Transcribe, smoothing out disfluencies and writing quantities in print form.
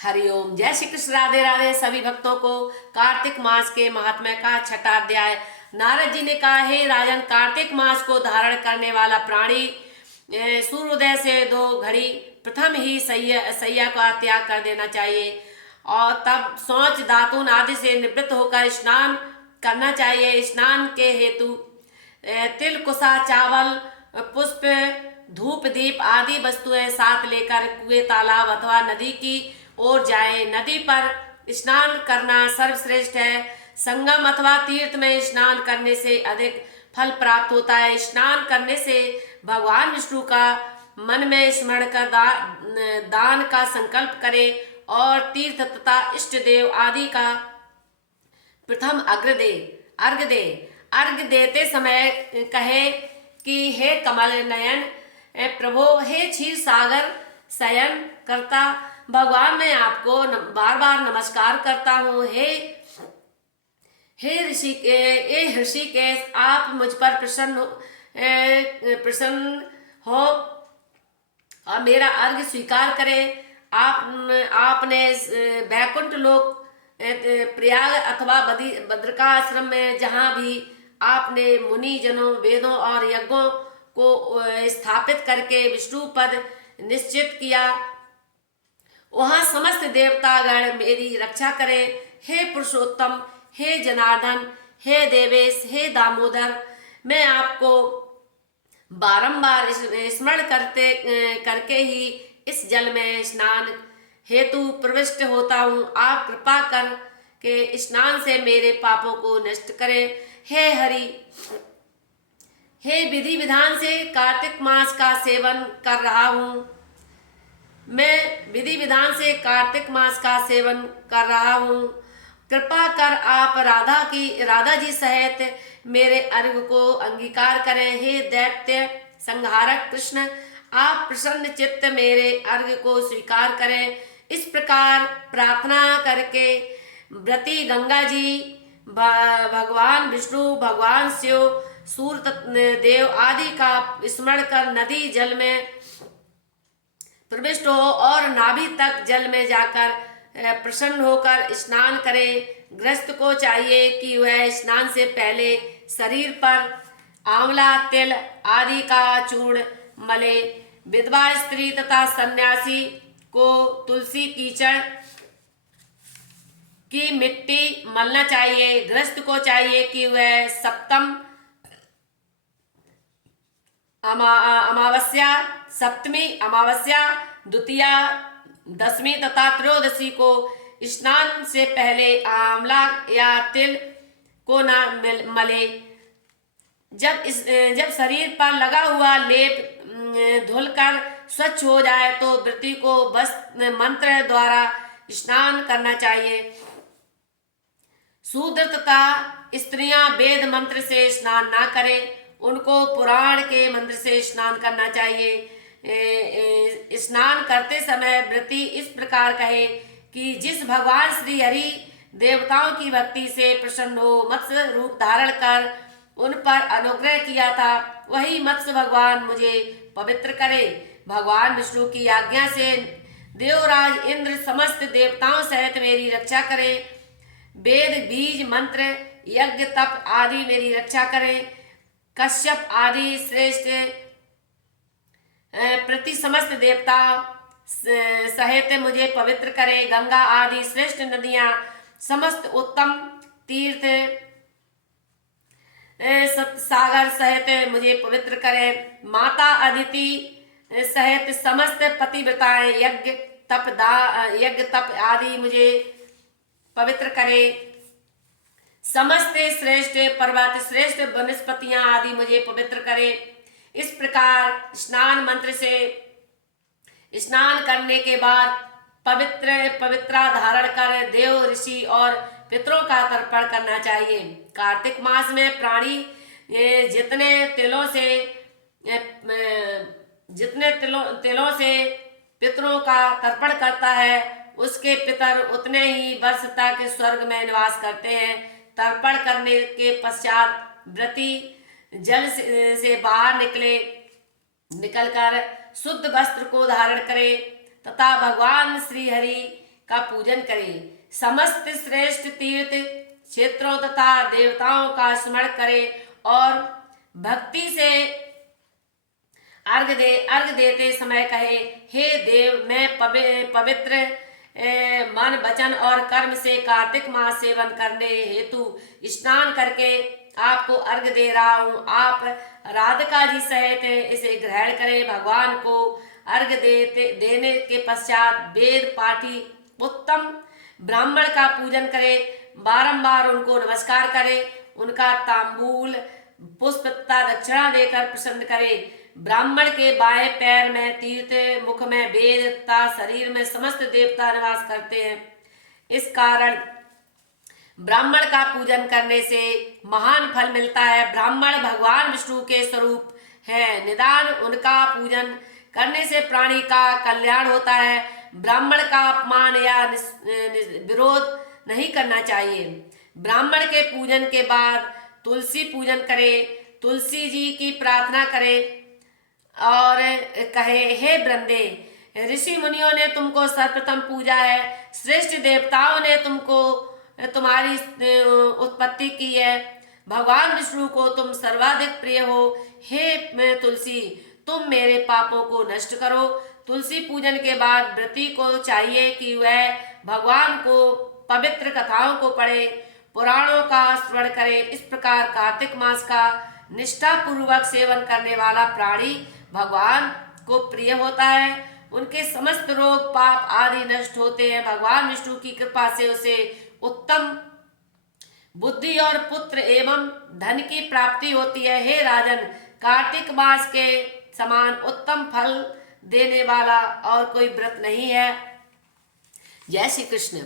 हरिओम। जय श्री कृष्ण। राधे राधे सभी भक्तों को। कार्तिक मास के महात्म्य का छठा अध्याय। नारद जी ने कहा, हे राजन, कार्तिक मास को धारण करने वाला प्राणी सूर्योदय से 2 घड़ी प्रथम ही सैया का त्याग कर देना चाहिए और तब शौच दातुन आदि से निवृत्त होकर स्नान करना चाहिए। स्नान के हेतु तिल, कुसा, चावल, पुष्प, धूप, दीप आदि वस्तुएं साथ लेकर कुएं, तालाब अथवा नदी की ओर जाए। नदी पर स्नान करना सर्वश्रेष्ठ है। संगम अथवा तीर्थ में स्नान करने से अधिक फल प्राप्त होता है। स्नान करने से भगवान विष्णु का मन में स्मरण कर दान का संकल्प करे और तीर्थ तथा इष्ट देव आदि का प्रथम अर्घ दे। अर्घ देते समय कहे कि हे कमल नयन प्रभो, हे क्षीर सागर शयन करता भगवान, मैं आपको बार बार नमस्कार करता हूँ। हे ऋषिकेश, आप मुझ पर प्रसन्न हो और मेरा अर्घ स्वीकार करें। आपने वैकुंठ लोक, प्रयाग अथवा बद्रिकाश्रम में जहाँ भी आपने मुनि जनों, वेदों और यज्ञों को स्थापित करके विष्णु पद निश्चित किया, वहाँ समस्त देवतागण मेरी रक्षा करें। हे पुरुषोत्तम, हे जनार्दन, हे देवेश, हे दामोदर, मैं आपको बारंबार स्मरण करके ही इस जल में स्नान हेतु प्रविष्ट होता हूँ। आप कृपा कर के स्नान से मेरे पापों को नष्ट करें। हे हरि, हे विधि विधान से कार्तिक मास का सेवन कर रहा हूँ। मैं विधि विधान से कार्तिक मास का सेवन कर रहा हूँ। कृपा कर आप राधा जी सहित मेरे अर्घ को अंगीकार करें। हे दैत्य संहारक कृष्ण, आप प्रसन्न चित्त मेरे अर्घ को स्वीकार करें। इस प्रकार प्रार्थना करके व्रती गंगा जी भगवान विष्णु, भगवान शिव, सूर्य देव आदि का स्मरण कर नदी जल में प्रविष्ट हो और नाभि तक जल में जाकर प्रसन्न होकर स्नान करें। गृहस्थ को चाहिए कि वह स्नान से पहले शरीर पर आंवला, तिल आदि का चूर्ण मले। विधवा स्त्री तथा सन्यासी को तुलसी कीचड़ की मिट्टी मलना चाहिए। गृहस्थ को चाहिए कि वह सप्तम, अमावस्या, सप्तमी, अमावस्या, द्वितीया, दशमी तथा त्रयोदशी को स्नान से पहले आंवला या तिल को न मले। जब शरीर पर लगा हुआ लेप धुलकर स्वच्छ हो जाए तो व्रती को बस मंत्र द्वारा स्नान करना चाहिए। शूद्र तथा स्त्रियां वेद मंत्र से स्नान ना करें, उनको पुराण के मंत्र से स्नान करना चाहिए। स्नान करते समय व्रती इस प्रकार कहे कि जिस भगवान श्री हरि देवताओं की भक्ति से प्रसन्न हो मत्स्य रूप धारण कर उन पर अनुग्रह किया था, वही मत्स्य भगवान मुझे पवित्र करे। भगवान विष्णु की आज्ञा से देवराज इंद्र समस्त देवताओं सहित मेरी रक्षा करे। वेद, बीज, मंत्र, यज्ञ, तप आदि मेरी रक्षा करें। कश्यप आदि श्रेष्ठ प्रति समस्त देवता सहित मुझे पवित्र करे। गंगा आदि श्रेष्ठ नदियां, समस्त उत्तम तीर्थ, सागर सहित मुझे पवित्र करे। माता अदिति सहित समस्त पतिव्रताएं यज्ञ तप आदि मुझे पवित्र करे। समस्त श्रेष्ठ पर्वत, श्रेष्ठ वनस्पतियां आदि मुझे पवित्र करे। इस प्रकार स्नान मंत्र से स्नान करने के बाद पवित्रा धारण कर देव, ऋषि और पितरों का तर्पण करना चाहिए। कार्तिक मास में प्राणी जितने तिलों से पितरों का तर्पण करता है, उसके पितर उतने ही वर्ष तक स्वर्ग में निवास करते हैं। तर्पण करने के पश्चात व्रती जल से बाहर निकलकर शुद्ध वस्त्र को धारण करे तथा भगवान श्री हरि का पूजन करें। समस्त श्रेष्ठ तीर्थ क्षेत्रों तथा देवताओं का स्मरण करें और भक्ति से अर्घ देते समय कहे, हे देव, मैं पवित्र मन, वचन और कर्म से कार्तिक मास सेवन करने हेतु स्नान करके आपको अर्घ दे रहा हूँ। आप राधिका जी सहित इसे ग्रहण करें। भगवान को अर्घ देने के पश्चात वेद पाठी उत्तम ब्राह्मण का पूजन करें। बारंबार उनको नमस्कार करें, उनका तांबूल पुष्प तथा दक्षिणा देकर प्रसन्न करें। ब्राह्मण के बाएं पैर में तीर्थ, मुख में वेद तथा शरीर में समस्त देवता निवास करते हैं। इस कारण ब्राह्मण का पूजन करने से महान फल मिलता है। ब्राह्मण भगवान विष्णु के स्वरूप है। निदान उनका पूजन करने से प्राणी का कल्याण होता है। ब्राह्मण का अपमान या विरोध नहीं करना चाहिए। ब्राह्मण के पूजन के बाद तुलसी पूजन करें, तुलसी जी की प्रार्थना करें और कहे, हे वृंदे, ऋषि मुनियों ने तुमको सर्वप्रथम पूजा है, श्रेष्ठ देवताओं ने तुमको तुम्हारी उत्पत्ति की है, भगवान विष्णु को तुम सर्वाधिक प्रिय हो। हे तुलसी, तुम मेरे पापों को नष्ट करो। तुलसी पूजन के बाद व्रती को चाहिए कि वह भगवान को पवित्र कथाओं को पढ़े, पुराणों का श्रवण करे। इस प्रकार कार्तिक मास का निष्ठा पूर्वक सेवन करने वाला प्राणी भगवान को प्रिय होता है। उनके समस्त रोग, पाप आदि नष्ट होते हैं। भगवान विष्णु की कृपा से उसे उत्तम बुद्धि और पुत्र एवं धन की प्राप्ति होती है। हे राजन, कार्तिक मास के समान उत्तम फल देने वाला और कोई व्रत नहीं है। जय श्री कृष्ण।